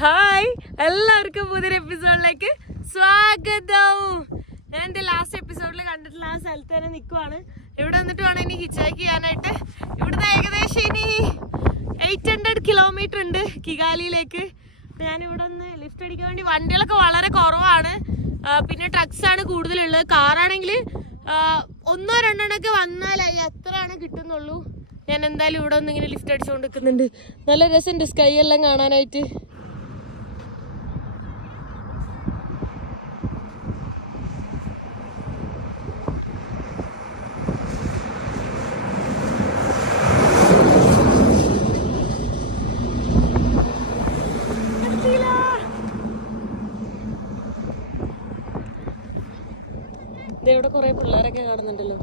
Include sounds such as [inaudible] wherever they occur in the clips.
Hi എല്ലാവർക്കും പുതിയൊരു എപ്പിസോഡിലേക്ക് സ്വാഗതം. ഞാൻ എന്റെ ലാസ്റ്റ് എപ്പിസോഡിൽ കണ്ടിട്ടുള്ള ആ സ്ഥലത്ത് തന്നെ നിൽക്കുവാണ് ഇവിടെ വന്നിട്ട് വേണം ഇനി ഹിച്ചാക്ക് ചെയ്യാനായിട്ട്. ഇവിടുന്ന് ഏകദേശം ഇനി എയ്റ്റ് ഹൺഡ്രഡ് കിലോമീറ്റർ ഉണ്ട് കിഗാലിയിലേക്ക്. ഞാനിവിടെ ഒന്ന് ലിഫ്റ്റ് അടിക്കാൻ വേണ്ടി വണ്ടികളൊക്കെ വളരെ കുറവാണ്. പിന്നെ ട്രക്സ് ആണ് കൂടുതലുള്ളത്. കാറാണെങ്കിൽ ഒന്നോ രണ്ടെണ്ണൊക്കെ വന്നാലായി എത്രയാണ് കിട്ടുന്നുള്ളൂ. ഞാൻ എന്തായാലും ഇവിടെ ഒന്ന് ഇങ്ങനെ ലിഫ്റ്റ് അടിച്ചുകൊണ്ട് നിൽക്കുന്നുണ്ട് നല്ല രസമുണ്ട് സ്കൈ എല്ലാം കാണാനായിട്ട് ഇവിടെ കുറെ പിള്ളേരൊക്കെ കാണുന്നുണ്ടല്ലോ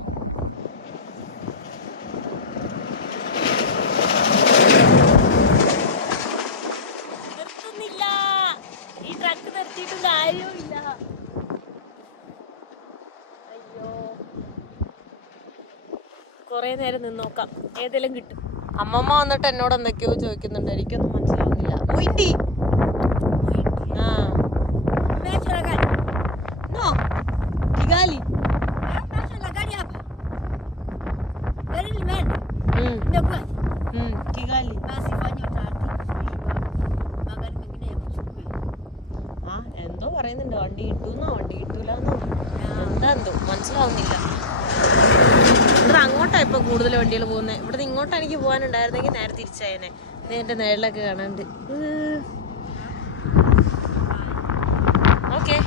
നിർത്തുന്നില്ല. ഈ ട്രക്ക് അയ്യോ. കൊറേ നേരം നിന്ന് നോക്കാം. ഏതെങ്കിലും കിട്ടും? അമ്മമ്മ വന്നിട്ട് എന്നോട് എന്തൊക്കെയോ ചോദിക്കുന്നുണ്ട്. എനിക്കൊന്നും മനസ്സിലാവുന്നില്ല. മൊയിന്റി ആ നോ കിഗാലി ഉം, ഉം, കിഗാലി ആ എന്തോ പറയുന്നുണ്ട്. വണ്ടി കിട്ടൂന്നോ? വണ്ടി കിട്ടൂലെന്നോ? എന്താ എന്തോ? മനസ്സിലാവുന്നില്ല. ഇവിടെ അങ്ങോട്ടാ ഇപ്പൊ കൂടുതൽ വണ്ടികൾ പോകുന്നത് ഇവിടെ ഇങ്ങോട്ടാ എനിക്ക് പോകാനുണ്ടായിരുന്നെങ്കിൽ നേരെ തിരിച്ചായനെ. നേരിട്ട് നേരിലൊക്കെ കാണാണ്ട് ഓക്കെ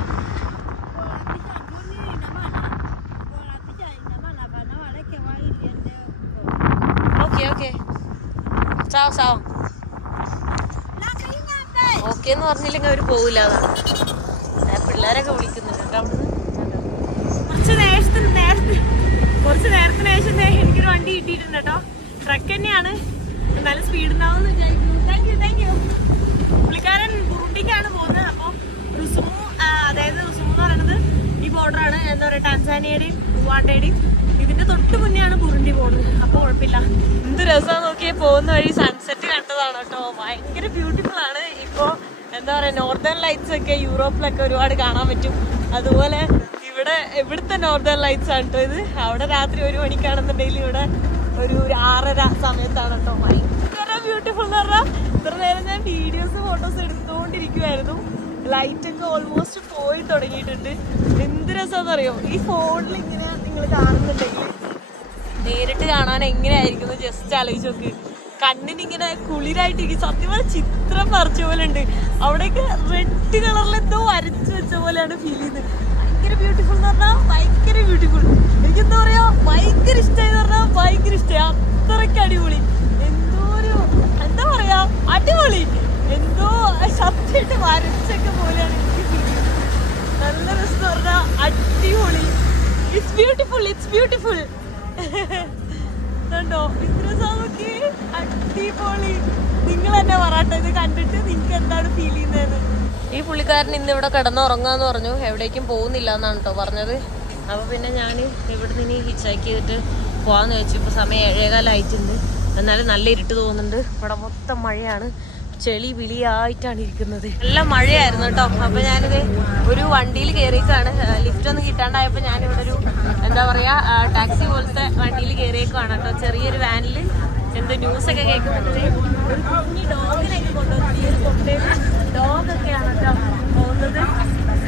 ഓക്കെ ഓക്കെ സാവ് സാവ് ഓക്കെ എന്ന് പറഞ്ഞില്ലെങ്കിൽ അവർ പോകില്ല അതാണ് പിള്ളേരൊക്കെ വിളിക്കുന്നുണ്ട് കേട്ടോ. കുറച്ച് നേരത്തെ നേരത്തെ കുറച്ച് നേരത്തിന് ശേഷം എനിക്കൊരു വണ്ടി കിട്ടിയിട്ടുണ്ട് കേട്ടോ. ട്രക്ക് തന്നെയാണ്. നല്ല സ്പീഡ് ഉണ്ടാവും എന്ന് വിചാരിക്കുന്നു. താങ്ക് യു താങ്ക് യു പുള്ളിക്കാരൻ ബുറുണ്ടിക്കാണ് പോകുന്നത് അപ്പോൾ റുസുമു ആ, അതായത് റുസുമു എന്ന് പറയുന്നത് ഈ ബോർഡറാണ് എന്താ പറയുക ടാൻസാനിയയുടെയും റുവാണ്ടയുടെയും ഇതിന്റെ തൊട്ട് മുന്നെയാണ് ബുറുണ്ടി പോകുന്നത്. അപ്പോൾ കുഴപ്പമില്ല. എന്ത് രസം നോക്കി പോകുന്ന വഴി സൺസെറ്റ് കണ്ടതാണ് കേട്ടോ. ഭയങ്കര ബ്യൂട്ടിഫുൾ ആണ്. ഇപ്പോൾ എന്താ പറയാ നോർത്തേൺ ലൈറ്റ്സ് ഒക്കെ യൂറോപ്പിലൊക്കെ ഒരുപാട് കാണാൻ പറ്റും. അതുപോലെ ഇവിടെ ഇവിടുത്തെ നോർത്തേൺ ലൈറ്റ്സ് ആണ് കേട്ടോ ഇത്. അവിടെ രാത്രി ഒരു മണിക്കാണെന്നുണ്ടെങ്കിൽ ഇവിടെ ഒരു ആറര സമയത്താണ് കേട്ടോ ഭയങ്കര ബ്യൂട്ടിഫുൾ എന്ന് പറഞ്ഞാൽ ഇത്ര നേരം ഞാൻ വീഡിയോസ് ഫോട്ടോസ് എടുത്തുകൊണ്ടിരിക്കുമായിരുന്നു ലൈറ്റ് ഒക്കെ ഓൾമോസ്റ്റ് പോയി തുടങ്ങിയിട്ടുണ്ട്. എന്ത് രസമെന്ന് അറിയോ ഈ ഫോണിൽ ഇങ്ങനെ നിങ്ങൾ കാണുന്നുണ്ടെങ്കിൽ നേരിട്ട് കാണാൻ എങ്ങനെയായിരിക്കും ജസ്റ്റ് ആലോചിച്ച് നോക്ക്. കണ്ണിന് ഇങ്ങനെ കുളിരായിട്ട് സത്യം പറഞ്ഞ ചിത്രം വരച്ച പോലെ ഉണ്ട് അവിടെയൊക്കെ റെഡ് കളറിൽ എന്തോ വരച്ചു വെച്ച പോലെയാണ് ഫീൽ ചെയ്യുന്നത്. ഭയങ്കര ബ്യൂട്ടിഫുൾ എന്ന് പറഞ്ഞാൽ ഭയങ്കര ബ്യൂട്ടിഫുൾ എനിക്കെന്താ പറയാ? ഭയങ്കര ഇഷ്ടമായി പറഞ്ഞാൽ ഭയങ്കര ഇഷ്ടമായി. അത്രയ്ക്ക് അടിപൊളി എന്തോ ഒരു എന്താ പറയാ അടിപൊളി എന്തോ സത്യമായിട്ട് വരച്ചൊക്കെ പോലെയാണ് എനിക്ക് ഫീൽ ചെയ്യുന്നത് നല്ല രസം എന്ന് പറഞ്ഞാൽ അടിപൊളി. ഇറ്റ്സ് ബ്യൂട്ടിഫുൾ ഇറ്റ്സ് ബ്യൂട്ടിഫുൾ കണ്ടോ? ഇത്ര നോക്കി അടിപൊളി. നിങ്ങൾ തന്നെ പറയട്ടെ ഇത് കണ്ടിട്ട് നിങ്ങൾക്ക് എന്താണ് ഫീൽ ചെയ്യുന്നത് ഈ പുള്ളിക്കാരൻ ഇന്ന് ഇവിടെ കിടന്നുറങ്ങാന്ന് പറഞ്ഞു. എവിടേക്കും പോകുന്നില്ല എന്നാണ് കേട്ടോ പറഞ്ഞത്. അപ്പൊ പിന്നെ ഞാൻ ഇവിടെ നിന്ന് ഇനി ഹിച്ചാക്ക് ചെയ്തിട്ട് പോവാന്ന് വെച്ചു ഇപ്പൊ സമയം ഏഴേകാലായിട്ടുണ്ട്. എന്നാലും നല്ല ഇരുട്ട് തോന്നുന്നുണ്ട്. ഇവിടെ മൊത്തം മഴയാണ്. ചെളി വിളിയായിട്ടാണ് ഇരിക്കുന്നത്. നല്ല മഴയായിരുന്നു കേട്ടോ. അപ്പൊ ഞാനിത് ഒരു വണ്ടിയിൽ കയറിയേക്കാണ് ലിഫ്റ്റ് ഒന്നും കിട്ടാണ്ടായപ്പോ ഞാനിവിടെ ഒരു എന്താ പറയാ ടാക്സി പോലത്തെ വണ്ടിയിൽ കയറിയേക്കാണ് കേട്ടോ. ചെറിയൊരു വാനിൽ എന്തോ ന്യൂസ് ഒക്കെ കേൾക്കുന്നുണ്ട് ഒരു കുഞ്ഞി ഡോഗിനെയൊക്കെ കൊണ്ടുവന്നു ഈ ഒരു കൊട്ടയിൽ ഡോഗൊക്കെയാണ് കേട്ടോ പോകുന്നത്.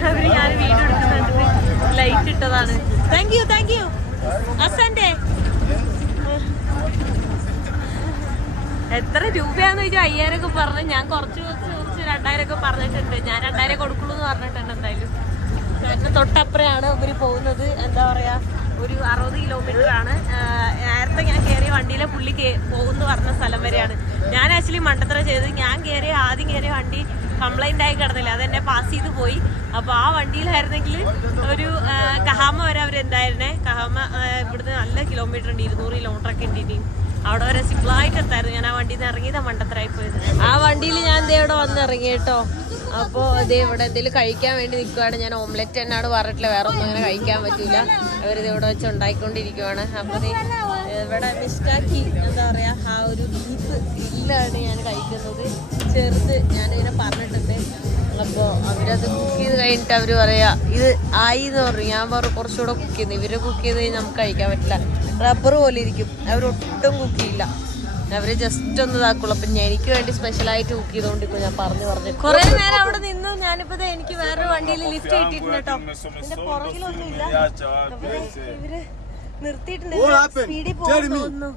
അവർ ഞാൻ വീഡിയോ എടുക്കുന്നുണ്ട്. ലൈറ്റ് ഇട്ടതാണ്. താങ്ക് യു താങ്ക് യു അസന്റെ എത്ര രൂപയാന്ന് ചോദിച്ചാൽ അയ്യായിരം ഒക്കെ പറഞ്ഞു ഞാൻ കുറച്ച് കുറച്ച് കുറച്ച് രണ്ടായിരം ഒക്കെ പറഞ്ഞിട്ടുണ്ട്. ഞാൻ രണ്ടായിരം കൊടുക്കുള്ളൂ എന്ന് പറഞ്ഞിട്ടുണ്ട് എന്തായാലും. കാരണം തൊട്ടപ്പുറയാണ് ഇവർ പോകുന്നത്. എന്താ പറയാ ഒരു അറുപത് കിലോമീറ്റർ ആണ്. നേരത്തെ ഞാൻ കയറിയ വണ്ടിയിലെ പുള്ളി പോകുന്നു പറഞ്ഞ സ്ഥലം വരെയാണ്. ഞാൻ ആക്ച്വലി മണ്ടത്തറ ചെയ്തത്. ഞാൻ കയറിയ ആദ്യം കയറിയ വണ്ടി കംപ്ലൈന്റ് ആയി കിടന്നില്ല? അതെന്നെ പാസ് ചെയ്ത് പോയി. അപ്പൊ ആ വണ്ടിയിലായിരുന്നെങ്കിൽ ഒരു കഹാമ വരെ അവരെന്തായിരുന്നേ? കഹാമ ഇവിടുന്ന് നല്ല കിലോമീറ്റർ ഉണ്ട്. ഇരുന്നൂറ് കിലോമീറ്റർ ഒക്കെ ഉണ്ട് ഇനിയും. അവിടെ വരെ സിമ്പിളായിട്ട് എത്തായിരുന്നു. ഞാൻ ആ വണ്ടിയിൽ നിന്ന് ഇറങ്ങിയതാ മണ്ടത്തരായി പോയത്. ആ വണ്ടിയിൽ ഞാൻ ദേ ഇവിടെ വന്ന് ഇറങ്ങി കേട്ടോ. അപ്പോൾ അതേ ഇവിടെ എന്തെങ്കിലും കഴിക്കാൻ വേണ്ടി നിൽക്കുവാണ് ഞാൻ ഓംലെറ്റ് തന്നെയാണ് പറഞ്ഞിട്ടില്ല വേറെ ഒന്നും അങ്ങനെ കഴിക്കാൻ പറ്റില്ല അവരിത് ഇവിടെ വെച്ച് ഉണ്ടായിക്കൊണ്ടിരിക്കുവാണ്. അപ്പോൾ ഇവിടെ മിസ്റ്റാക്കി എന്താ പറയാ ആ ഒരു ബീഫ് ഇല്ലാണ് ഞാൻ കഴിക്കുന്നത്. ചെറുത് ഞാനിങ്ങനെ പറഞ്ഞിട്ടുണ്ട്. അപ്പോൾ അവരത് കുക്ക് ചെയ്ത് കഴിഞ്ഞിട്ട് അവർ പറയാ ഇത് ആയി എന്ന് പറഞ്ഞു. ഞാൻ പറഞ്ഞു കുറച്ചുകൂടെ കുക്ക് ചെയ്യുന്നു ഇവർ കുക്ക് ചെയ്ത് കഴിഞ്ഞാൽ നമുക്ക് കഴിക്കാൻ പറ്റില്ല. റബ്ബർ പോലെ ഇരിക്കും. അവരൊട്ടും കുക്ക് ചെയ്യില്ല. അവർ ജസ്റ്റ് ഒന്ന് ഇതാക്കുള്ളൂ. അപ്പൊ എനിക്ക് വേണ്ടി സ്പെഷ്യലായിട്ട് കുക്ക് ചെയ്തോണ്ടിരിക്കും ഞാൻ പറഞ്ഞു പറഞ്ഞു. കുറെ നേരം അവിടെ നിന്നു. ഞാനിപ്പോ എനിക്ക് വേറൊരു വണ്ടിയിൽ ലിഫ്റ്റ് കിട്ടിയിട്ടുണ്ട് കേട്ടോ. എന്റെ പുറകിലൊന്നും ഇല്ല ഇവർ നിർത്തിയിട്ടുണ്ട് What happened? സ്പീഡിൽ Tell പോകുന്നു me. തോന്നുന്നു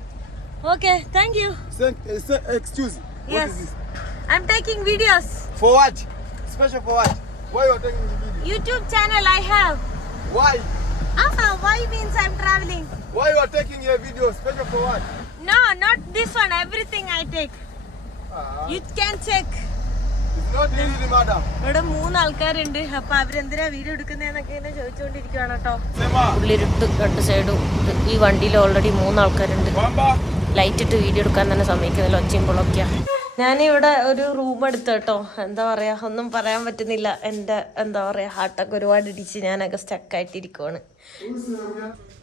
okay thank you Thank, uh, sir, excuse. What is yes this? I am taking videos For what? Special for what? Why you are taking the video? YouTube channel I have Why? Ah, why means I'm traveling? Why you are taking your video? Special for what? No, not this one. Everything I take. Ah, You can check. ഇവിടെ മൂന്ന് ആൾക്കാരുണ്ട് അപ്പൊ അവരെന്തിനാ video എടുക്കുന്നതെന്നൊക്കെ ചോദിച്ചോണ്ടിരിക്കുവാണ് കേട്ടോ. ഉള്ളിരുട്ട് രണ്ട് സൈഡും ഈ വണ്ടിയിൽ already മൂന്ന് ആൾക്കാരുണ്ട് Bamba. ലൈറ്റ് ഇട്ട് വീഡിയോ എടുക്കാൻ തന്നെ സമ്മതിക്കുന്നില്ല. ഒച്ചയും പൊളൊക്കെയാ. ഞാനിവിടെ ഒരു റൂം എടുത്തു കേട്ടോ. എന്താ പറയാ ഒന്നും പറയാൻ പറ്റുന്നില്ല. എന്റെ എന്താ പറയാ ഹാർട്ടൊക്കെ ഒരുപാട് ഇടിച്ച് ഞാനൊക്കെ സ്റ്റക്കായിട്ടിരിക്കുവാണ്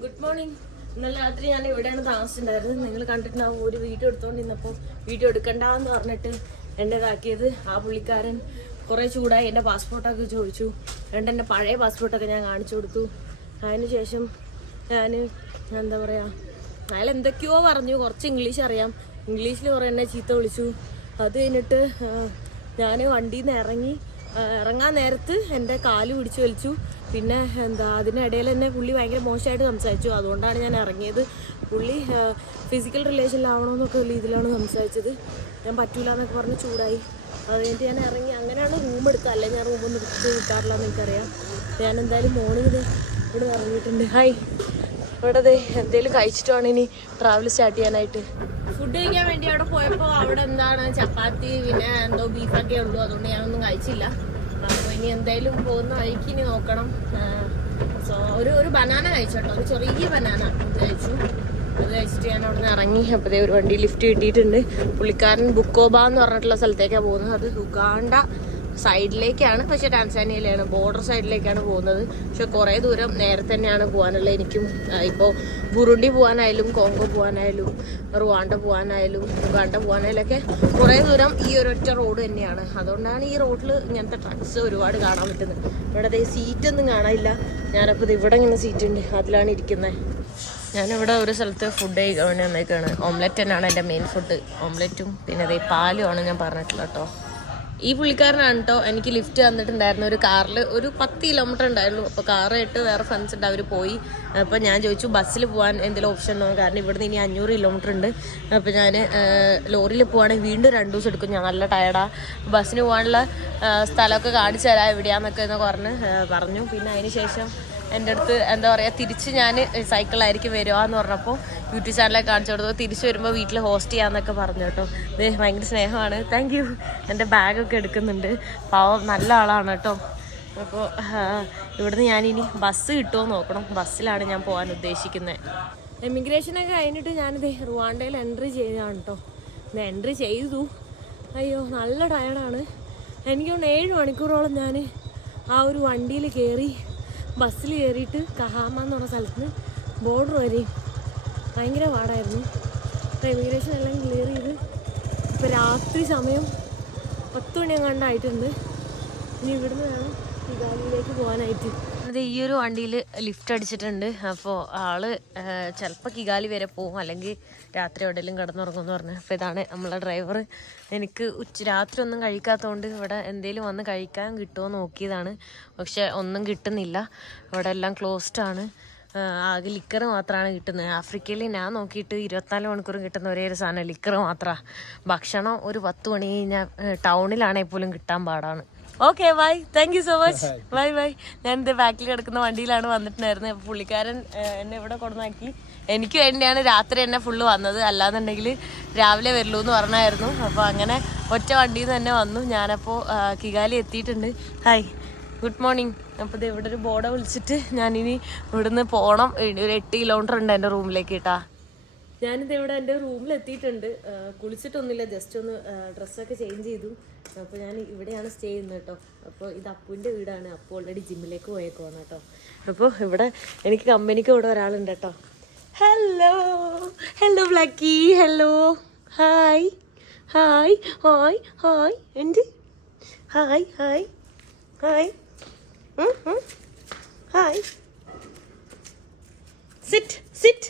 ഗുഡ് മോർണിംഗ് ഇന്നലെ രാത്രി ഞാൻ ഇവിടെയാണ് താമസിച്ചിട്ടുണ്ടായിരുന്നത്. നിങ്ങൾ കണ്ടിട്ടുണ്ടാവും ഒരു വീഡിയോ എടുത്തോണ്ടിരുന്നപ്പോൾ വീഡിയോ എടുക്കണ്ടെന്ന് പറഞ്ഞിട്ട് എന്റെ ഇതാക്കിയത് ആ പുള്ളിക്കാരൻ കുറേ ചൂടായി എന്റെ പാസ്പോർട്ടൊക്കെ ചോദിച്ചു. രണ്ട് എന്റെ പഴയ പാസ്പോർട്ടൊക്കെ ഞാൻ കാണിച്ചു കൊടുത്തു. അതിനുശേഷം ഞാൻ എന്താ പറയുക അയാൾ എന്തൊക്കെയോ പറഞ്ഞു. കുറച്ച് ഇംഗ്ലീഷ് അറിയാം. ഇംഗ്ലീഷിൽ കുറേ എന്നെ ചീത്ത വിളിച്ചു. അത് കഴിഞ്ഞിട്ട് ഞാൻ വണ്ടിയിൽ നിന്ന് ഇറങ്ങി ഇറങ്ങാൻ നേരത്ത് എന്റെ കാൽ പിടിച്ചു വലിച്ചു. പിന്നെ എന്താ അതിനിടയിൽ തന്നെ പുള്ളി ഭയങ്കര മോശമായിട്ട് സംസാരിച്ചു. അതുകൊണ്ടാണ് ഞാൻ ഇറങ്ങിയത്. പുള്ളി ഫിസിക്കൽ റിലേഷനിലാവണമെന്നൊക്കെ ഉള്ള ഇതിലാണ് സംസാരിച്ചത്. ഞാൻ പറ്റൂല എന്നൊക്കെ പറഞ്ഞ് ചൂടായി. അത് കഴിഞ്ഞിട്ട് ഞാൻ ഇറങ്ങി. അങ്ങനെയാണ് റൂം എടുക്കുക അല്ലെങ്കിൽ ഞാൻ റൂമൊന്നും എടുത്ത് കിട്ടാറില്ല എന്ന് എനിക്കറിയാം. ഞാൻ എന്തായാലും മോർണിംഗ് ഇവിടെ ഇറങ്ങിയിട്ടുണ്ട്. ഹായ്. ഇവിടെ അതെ എന്തേലും കഴിച്ചിട്ടാണ് ഇനി ട്രാവൽ സ്റ്റാർട്ട് ചെയ്യാനായിട്ട്. ഫുഡ് കഴിക്കാൻ വേണ്ടി അവിടെ പോയപ്പോൾ അവിടെ എന്താണ് ചപ്പാത്തി പിന്നെ എന്തോ ബീഫൊക്കെ ഉള്ളൂ. അതുകൊണ്ട് ഞാനൊന്നും കഴിച്ചില്ല. അപ്പോൾ ഇനി എന്തായാലും പോകുന്ന വഴിക്ക് ഇനി നോക്കണം. സോ ഒരു ഒരു ബനാന കഴിച്ചോട്ടോ. ഒരു ചെറിയ ബനാന കഴിച്ചു. അത് കഴിച്ചിട്ട് ഞാൻ അവിടെ നിന്ന് ഇറങ്ങി അപ്പോൾ ഒരു വണ്ടി ലിഫ്റ്റ് കിട്ടിയിട്ടുണ്ട്. പുള്ളിക്കാരൻ ബുക്കോബ എന്ന് പറഞ്ഞിട്ടുള്ള സ്ഥലത്തേക്കാണ് പോകുന്നത്. അത് ഉഗാണ്ട സൈഡിലേക്കാണ് പക്ഷെ ടാൻസാനിയയിലാണ്. ബോർഡർ സൈഡിലേക്കാണ് പോകുന്നത്. പക്ഷെ കുറേ ദൂരം നേരത്തെ തന്നെയാണ് പോകാനുള്ളത്. എനിക്കും ഇപ്പോൾ ബുറുണ്ടി പോകാനായാലും കോങ്കോ പോകാനായാലും റുവാണ്ട പോകാനായാലും ഉഗാണ്ട പോകാനായാലും ഒക്കെ കുറേ ദൂരം ഈ ഒരൊറ്റ റോഡ് തന്നെയാണ്. അതുകൊണ്ടാണ് ഈ റോഡിൽ ഇങ്ങനത്തെ ട്രക്സ് ഒരുപാട് കാണാൻ പറ്റുന്നത്. ഇവിടെ സീറ്റൊന്നും കാണാനില്ല. ഞാനപ്പോൾ ഇത് ഇവിടെ ഇങ്ങനെ സീറ്റ് ഉണ്ട്. അതിലാണ് ഇരിക്കുന്നത് ഞാനിവിടെ ഒരു സ്ഥലത്ത് ഫുഡ് കഴിക്കാൻ വന്നേക്കാണ് ഓംലെറ്റ് തന്നെയാണ് എന്റെ മെയിൻ ഫുഡ് ഓംലെറ്റും പിന്നെ അതേ ആണ് ഞാൻ പറഞ്ഞിട്ടുള്ളത് കേട്ടോ. ഈ പുള്ളിക്കാരനാണ് കേട്ടോ എനിക്ക് ലിഫ്റ്റ് തന്നിട്ടുണ്ടായിരുന്നു. ഒരു കാറിൽ ഒരു പത്ത് കിലോമീറ്റർ ഉണ്ടായിരുന്നു. അപ്പോൾ കാറായിട്ട് വേറെ ഫ്രണ്ട്സ് ഉണ്ട് അവർ പോയി. അപ്പോൾ ഞാൻ ചോദിച്ചു ബസ്സിൽ പോകാൻ എന്തെങ്കിലും ഓപ്ഷൻ ഉണ്ടോ? കാരണം ഇവിടുന്ന് ഇനി അഞ്ഞൂറ് കിലോമീറ്റർ ഉണ്ട്. അപ്പോൾ ഞാൻ ലോറിയിൽ പോവുകയാണെങ്കിൽ വീണ്ടും രണ്ട് ദിവസം എടുക്കും. ഞാൻ നല്ല ടയർഡാ ബസ്സിന് പോകാനുള്ള സ്ഥലമൊക്കെ കാണിച്ചു തരാം എവിടെയാന്നൊക്കെ എന്ന് പറഞ്ഞ് പറഞ്ഞു. പിന്നെ അതിന് ശേഷം എന്റെ അടുത്ത് എന്താ പറയുക തിരിച്ച് ഞാൻ സൈക്കിളായിരിക്കും വരുക എന്ന് പറഞ്ഞപ്പോൾ യൂട്യൂബ് ചാനലിൽ കാണിച്ചു കൊടുത്തു. തിരിച്ച് വരുമ്പോൾ വീട്ടിൽ ഹോസ്റ്റ് ചെയ്യാമെന്നൊക്കെ പറഞ്ഞു കേട്ടോ. ഇത് ഭയങ്കര സ്നേഹമാണ്. താങ്ക് യു എന്റെ ബാഗൊക്കെ എടുക്കുന്നുണ്ട്. പാവം നല്ല ആളാണ് കേട്ടോ. അപ്പോൾ ഇവിടുന്ന് ഞാനിനി ബസ് കിട്ടുമോ നോക്കണം. ബസ്സിലാണ് ഞാൻ പോകാൻ ഉദ്ദേശിക്കുന്നത് എമിഗ്രേഷനൊക്കെ കഴിഞ്ഞിട്ട് ഞാനിത് റുവാണ്ടയിൽ എൻട്രി ചെയ്തതാണ് കേട്ടോ. എൻട്രി ചെയ്തു. അയ്യോ നല്ല ടയർഡാണ് എനിക്കൊന്ന് ഏഴ് മണിക്കൂറോളം ഞാൻ ആ ഒരു വണ്ടിയിൽ കയറി ബസ്സിൽ കയറിയിട്ട് കഹാമ എന്ന് പറഞ്ഞ സ്ഥലത്ത് ബോർഡർ വരെയും ഭയങ്കര പാടായിരുന്നു. അപ്പോൾ എമിഗ്രേഷൻ എല്ലാം ക്ലിയർ ചെയ്ത് ഇപ്പോൾ രാത്രി സമയം പത്ത് മണിയെങ്ങാണ്ടായിട്ടുണ്ട് ഇനി ഇവിടുന്ന് വേണം കിഗാലിയിലേക്ക് പോകാനായിട്ട്. അത് ഈ ഒരു വണ്ടിയിൽ ലിഫ്റ്റ് അടിച്ചിട്ടുണ്ട്. അപ്പോൾ ആൾ ചിലപ്പോൾ കിഗാലി വരെ പോകും അല്ലെങ്കിൽ രാത്രി എവിടെയെങ്കിലും കിടന്നുറങ്ങും എന്ന് പറഞ്ഞു. അപ്പോൾ ഇതാണ് നമ്മളെ ഡ്രൈവർ എനിക്ക് ഉച്ച രാത്രി ഒന്നും കഴിക്കാത്തതുകൊണ്ട് ഇവിടെ എന്തെങ്കിലും വന്ന് കഴിക്കാൻ കിട്ടുമോ നോക്കിയതാണ്. പക്ഷെ ഒന്നും കിട്ടുന്നില്ല. ഇവിടെ എല്ലാം ക്ലോസ്ഡ് ആണ്. ആകെ ലിക്കർ മാത്രമാണ് കിട്ടുന്നത്. ആഫ്രിക്കയിൽ ഞാൻ നോക്കിയിട്ട് ഇരുപത്തിനാല് മണിക്കൂറും കിട്ടുന്ന ഒരേ ഒരു സാധനം ലിക്കർ മാത്രമാണ് ഭക്ഷണം ഒരു പത്ത് മണി കഴിഞ്ഞാൽ ടൗണിലാണെങ്കിൽ പോലും കിട്ടാൻ പാടാണ്. Okay bye thank you so much bye bye ഞാൻ ഇത് ബാക്കിൽ കിടക്കുന്ന വണ്ടിയിലാണ് വന്നിട്ടുണ്ടായിരുന്നത് അപ്പോൾ പുള്ളിക്കാരൻ എന്നെ ഇവിടെ കൊണ്ടുവന്നാക്കി. എനിക്ക് വേണ്ടിയാണ് രാത്രി എന്നെ ഫുള്ള് വന്നത്. അല്ലാന്നുണ്ടെങ്കിൽ രാവിലെ വരുള്ളൂ എന്ന് പറഞ്ഞായിരുന്നു. അപ്പോൾ അങ്ങനെ ഒറ്റ വണ്ടിയിൽ നിന്ന് തന്നെ വന്നു. ഞാനപ്പോൾ കിഗാലി എത്തിയിട്ടുണ്ട്. ഹായ് ഗുഡ് മോർണിംഗ് അപ്പോൾ ഇത് ഇവിടെ ഒരു ബോർഡ് വിളിച്ചിട്ട് ഞാനിനി ഇവിടുന്ന് പോകണം ഒരു എട്ട് കിലോമീറ്റർ ഉണ്ട് എന്റെ റൂമിലേക്ക് കേട്ടാ. ഞാനിത് ഇവിടെ എന്റെ റൂമിൽ എത്തിയിട്ടുണ്ട് കുളിച്ചിട്ടൊന്നുമില്ല. ജസ്റ്റ് ഒന്ന് ഡ്രസ്സൊക്കെ ചേഞ്ച് ചെയ്തു. അപ്പോൾ ഞാൻ ഇവിടെയാണ് സ്റ്റേ ചെയ്യുന്നത് കേട്ടോ അപ്പോൾ ഇത് അപ്പുവിന്റെ വീടാണ്. അപ്പു ഓൾറെഡി ജിമ്മിലേക്ക് പോയേക്കുവാണ് കേട്ടോ അപ്പോൾ ഇവിടെ എനിക്ക് കമ്പനിക്ക് ഇവിടെ ഒരാളുണ്ട് കേട്ടോ hello hello Blackie hello hi hi hi hi എന്ത്? Hi hi hi hi sit sit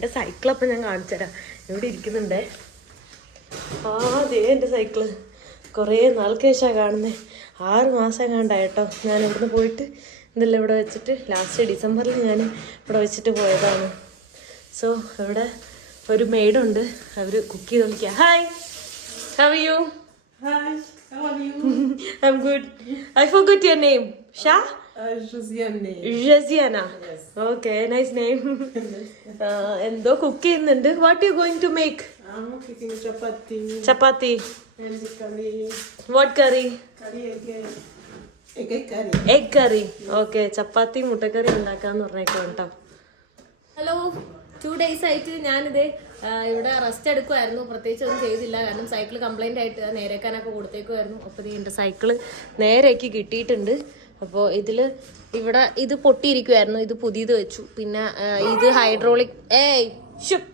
എന്റെ സൈക്കിളപ്പം ഞാൻ കാണിച്ചു തരാം. ഇവിടെ ഇരിക്കുന്നുണ്ടേ? ആ ദേ എന്റെ സൈക്കിൾ കുറേ നാൾക്ക് ശേഷമാണ് കാണുന്നത് ആറ് മാസം കണ്ടായിട്ടോ ഞാൻ ഇവിടുന്ന് പോയിട്ട് ഇതെല്ലാം ഇവിടെ വെച്ചിട്ട് ലാസ്റ്റ് ഡിസംബറിൽ ഞാൻ ഇവിടെ വെച്ചിട്ട് പോയതാണ്. സോ ഇവിടെ ഒരു മെയ്ഡുണ്ട് അവർ കുക്ക് ചെയ്ത് നോക്കിയാ hi how you hi? I'm good I for good your name Shah Uh, Josiane. [laughs] uh, okay nice name എന്തോ കുക്ക് ചെയ്യുന്നുണ്ട്. What you going to make I'm cooking chapati. Chapati and curry. What curry Curry again. Egg. Curry. Egg curry okay chapati മുട്ടക്കറി ഉണ്ടാക്കാന്ന് പറഞ്ഞേക്കോ കേട്ടോ. Hello two days ആയിട്ട് ഞാനിത് ഇവിടെ rest എടുക്കുമായിരുന്നു പ്രത്യേകിച്ച് ഒന്നും ചെയ്തില്ല. കാരണം സൈക്കിൾ കംപ്ലൈന്റ് ആയിട്ട് നേരേക്കാനൊക്കെ കൊടുത്തേക്കുമായിരുന്നു അപ്പോൾ എന്റെ സൈക്കിൾ നേരേക്ക് കിട്ടിയിട്ടുണ്ട്. അപ്പോൾ ഇതിൽ ഇവിടെ ഇത് പൊട്ടിയിരിക്കുമായിരുന്നു ഇത് പുതിയത് വെച്ചു. പിന്നെ ഇത് ഹൈഡ്രോളിക് ഏയ് ഷുപ്പ്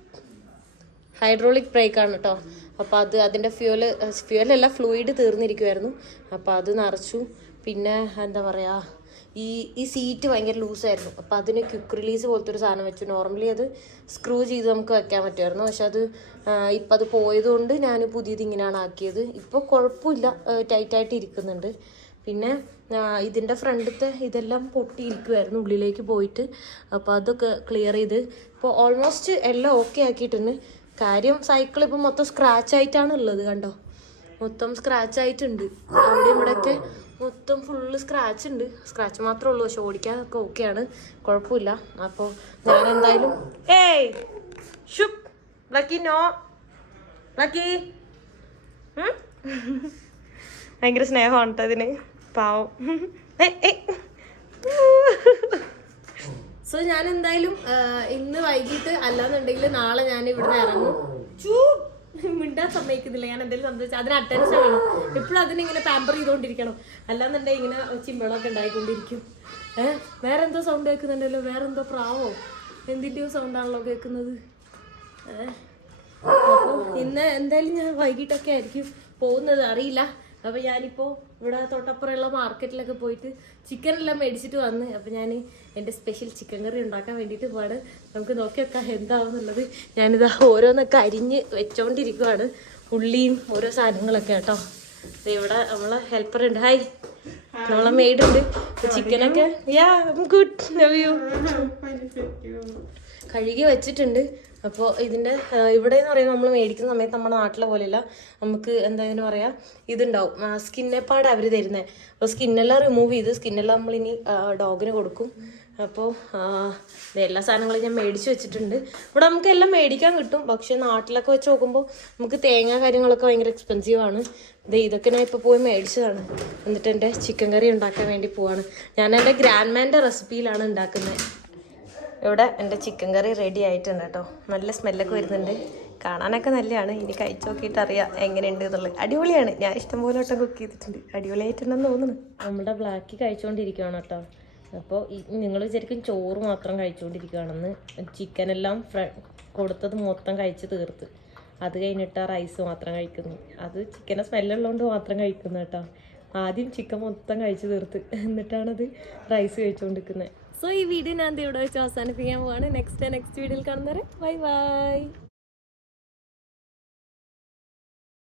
ഹൈഡ്രോളിക് ആണ് കേട്ടോ അപ്പോൾ അത് അതിന്റെ ഫ്യൂൽ ഫ്യൂലല്ല ഫ്ലൂയിഡ് തീർന്നിരിക്കുമായിരുന്നു അപ്പോൾ അത് നിറച്ചു. പിന്നെ എന്താ പറയുക ഈ ഈ സീറ്റ് ഭയങ്കര ലൂസായിരുന്നു. അപ്പോൾ അതിന് ക്വിക്ക് റിലീസ് പോലത്തെ ഒരു സാധനം വെച്ചു. നോർമലി അത് സ്ക്രൂ ചെയ്ത് നമുക്ക് വെക്കാൻ പറ്റുമായിരുന്നു. പക്ഷെ അത് ഇപ്പം അത് പോയതുകൊണ്ട് ഞാൻ പുതിയത് ഇങ്ങനെയാണ് ആക്കിയത്. ഇപ്പോൾ കുഴപ്പമില്ല ടൈറ്റായിട്ട് ഇരിക്കുന്നുണ്ട്. പിന്നെ ഇതിന്റെ ഫ്രണ്ടത്തെ ഇതെല്ലാം പൊട്ടിയിരിക്കുമായിരുന്നു ഉള്ളിലേക്ക് പോയിട്ട്. അപ്പോൾ അതൊക്കെ ക്ലിയർ ചെയ്ത് ഇപ്പോൾ ഓൾമോസ്റ്റ് എല്ലാം ഓക്കെ ആക്കിയിട്ടുണ്ട്. കാര്യം സൈക്കിൾ ഇപ്പം മൊത്തം സ്ക്രാച്ച് ആയിട്ടാണ് ഉള്ളത് കണ്ടോ? മൊത്തം സ്ക്രാച്ച് ആയിട്ടുണ്ട്. അവിടെ ഇവിടെയൊക്കെ മൊത്തം ഫുള്ള് സ്ക്രാച്ച് ഉണ്ട്. സ്ക്രാച്ച് മാത്രമേ ഉള്ളൂ. പക്ഷെ ഓടിക്കാനൊക്കെ ഓക്കെയാണ് കുഴപ്പമില്ല. അപ്പോൾ ഞാൻ എന്തായാലും ഏയ്! ഷുപ് ലക്കി നോ! ലക്കി? ഭയങ്കര സ്നേഹമാണ് കേട്ടോ ഇതിന്. പാവം. സോ ഞാൻ എന്തായാലും ഇന്ന് വൈകിട്ട് അല്ലാന്നുണ്ടെങ്കിൽ നാളെ ഞാൻ ഇവിടുന്ന് ഇറങ്ങും മിണ്ടാൻ സമ്മതിക്കുന്നില്ല. ഞാൻ എന്തെങ്കിലും സംസാരിച്ചു അതിന് അറ്റൻഷൻ വേണം. എപ്പോഴും അതിനിങ്ങനെ പാമ്പർ ചെയ്തുകൊണ്ടിരിക്കണം. അല്ലാന്നുണ്ടെങ്കിൽ ഇങ്ങനെ ചിമ്പളൊക്കെ ഉണ്ടായിക്കൊണ്ടിരിക്കും. ഏഹ് വേറെ എന്തോ സൗണ്ട് കേൾക്കുന്നുണ്ടല്ലോ. വേറെ എന്തോ പ്രാവോ? എന്തിന്റെയോ സൗണ്ടാണല്ലോ കേൾക്കുന്നത്. ഏഹ് അപ്പോൾ ഇന്ന് എന്തായാലും ഞാൻ വൈകിട്ടൊക്കെ ആയിരിക്കും പോകുന്നത്. അറിയില്ല. അപ്പോൾ ഞാനിപ്പോൾ ഇവിടെ തൊട്ടപ്പുറമുള്ള മാർക്കറ്റിലൊക്കെ പോയിട്ട് ചിക്കൻ എല്ലാം മേടിച്ചിട്ട് വന്ന്. അപ്പോൾ ഞാൻ എന്റെ സ്പെഷ്യൽ ചിക്കൻ കറി ഉണ്ടാക്കാൻ വേണ്ടിയിട്ട് പോവാണ്. നമുക്ക് നോക്കി വെക്കാം എന്താവുന്നുള്ളത്. ഞാനിത് ഓരോന്നൊക്കെ അരിഞ്ഞ് വെച്ചോണ്ടിരിക്കുവാണ്. ഉള്ളിയും ഓരോ സാധനങ്ങളൊക്കെ കേട്ടോ. ഇവിടെ നമ്മളെ ഹെൽപ്പർ ഉണ്ട്. ഹായ് നമ്മളെ മെയ്ഡുണ്ട് ചിക്കനൊക്കെ യാ ഗുഡ് ലവ് യു. കഴുകി വെച്ചിട്ടുണ്ട്. അപ്പോൾ ഇതിന്റെ ഇവിടെ എന്ന് പറയുമ്പോൾ നമ്മൾ മേടിക്കുന്ന സമയത്ത് നമ്മുടെ നാട്ടിലെ പോലെയല്ല. നമുക്ക് എന്താ ഇതിന് പറയാ? ഇതുണ്ടാവും. സ്കിന്നെ പാട് അവർ തരുന്നത് അപ്പോൾ സ്കിന്നെല്ലാം റിമൂവ് ചെയ്ത് സ്കിന്നെല്ലാം നമ്മളിനി ഡോഗിന് കൊടുക്കും. അപ്പോൾ എല്ലാ സാധനങ്ങളും ഞാൻ മേടിച്ച് വെച്ചിട്ടുണ്ട്. ഇവിടെ നമുക്ക് എല്ലാം മേടിക്കാൻ കിട്ടും. പക്ഷേ നാട്ടിലൊക്കെ വെച്ച് നോക്കുമ്പോൾ നമുക്ക് തേങ്ങ കാര്യങ്ങളൊക്കെ ഭയങ്കര എക്സ്പെൻസീവ് ആണ്. ദേ ഇതൊക്കെ ഞാൻ ഇപ്പോൾ പോയി മേടിച്ചതാണ്. എന്നിട്ട് എന്റെ ചിക്കൻ കറി ഉണ്ടാക്കാൻ വേണ്ടി പോവാണ്. ഞാൻ എന്റെ ഗ്രാൻഡ് മാന്റെ റെസിപ്പിയിലാണ് ഉണ്ടാക്കുന്നത് ഇവിടെ എന്റെ ചിക്കൻ കറി റെഡി ആയിട്ടുണ്ട് കേട്ടോ. നല്ല സ്മെല്ലൊക്കെ വരുന്നുണ്ട്. കാണാനൊക്കെ നല്ലതാണ്. ഇനി കഴിച്ചു നോക്കിയിട്ട് അറിയാം എങ്ങനെയുണ്ട് എന്നുള്ളത്. അടിപൊളിയാണ്. ഞാൻ ഇഷ്ടംപോലെ വട്ടം കുക്ക് ചെയ്തിട്ടുണ്ട്. അടിപൊളിയായിട്ടുണ്ടെന്ന് തോന്നുന്നു. നമ്മുടെ ബ്ലാക്ക് കഴിച്ചുകൊണ്ടിരിക്കുകയാണ് കേട്ടോ. അപ്പോൾ നിങ്ങൾ ശരിക്കും ചോറ് മാത്രം കഴിച്ചുകൊണ്ടിരിക്കുകയാണെന്ന് ചിക്കനെല്ലാം ഫ്ര കൊടുത്തത് മൊത്തം കഴിച്ച് തീർത്ത്. അത് കഴിഞ്ഞിട്ട് ആ റൈസ് മാത്രം കഴിക്കുന്നു. അത് ചിക്കനെ സ്മെല്ലുള്ളതുകൊണ്ട് മാത്രം കഴിക്കുന്നു കേട്ടോ. ആദ്യം ചിക്കൻ മൊത്തം കഴിച്ച് തീർത്ത്. എന്നിട്ടാണത് റൈസ് കഴിച്ചുകൊണ്ടിരിക്കുന്നത് സോ ഈ വീഡിയോ ഞാൻ ഇവിടെ വെച്ച് അവസാനിപ്പിക്കാൻ പോവാണ്. നെക്സ്റ്റ് നെക്സ്റ്റ് വീഡിയോയിൽ കാണുന്നവരെ. Bye bye